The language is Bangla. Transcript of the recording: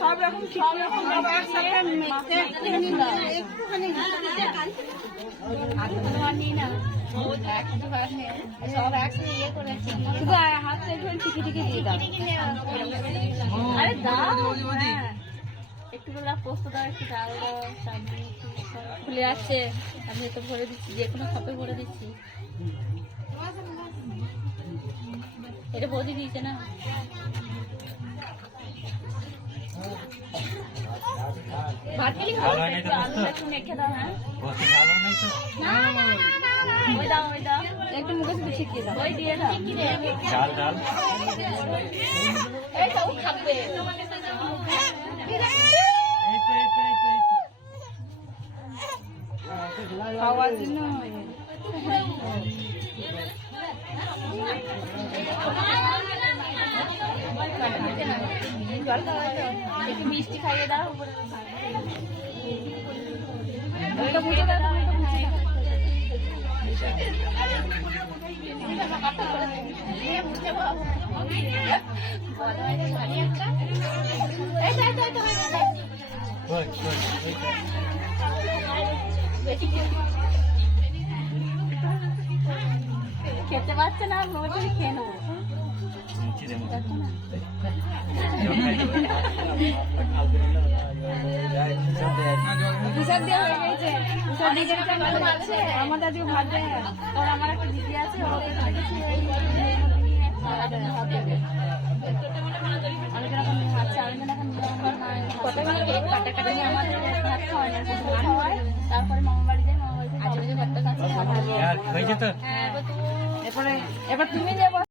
সব রকম সব একসাথে ইয়ে করেছি, শুধু হাত টিকি টিকি দিয়ে দাও। আরে দাও, একটু করে পোস্ত দাও, একটু ডাল দাও, খুলে আসছে। আমি তো ভরে দিচ্ছি, যে কোনো খাপে ভরে দিচ্ছি। এটা বৌদি দিয়েছে না? ভাত খেলি আলু একটু মেখে দাও। হ্যাঁ, ওই দাও, ওই দাও, একটু মুখে শুধু ছিটিয়ে দাও, ওই দিয়ে দাও। ডাল ডাল এই তো খাবে খাওয়ার জন্য। একটু মিষ্টি খাইয়ে দাও। ওইটা বুঝে দাও, খেতে পারছে না, খেয়ে নেবো। আমার দাদিও ভাত দেয়, কারণ আমার একটা দিদি আছে, তারপরে মামা বাড়ি যায়, মামা বাড়ি ভাতটা খাচ্ছে। এবার তুমি যে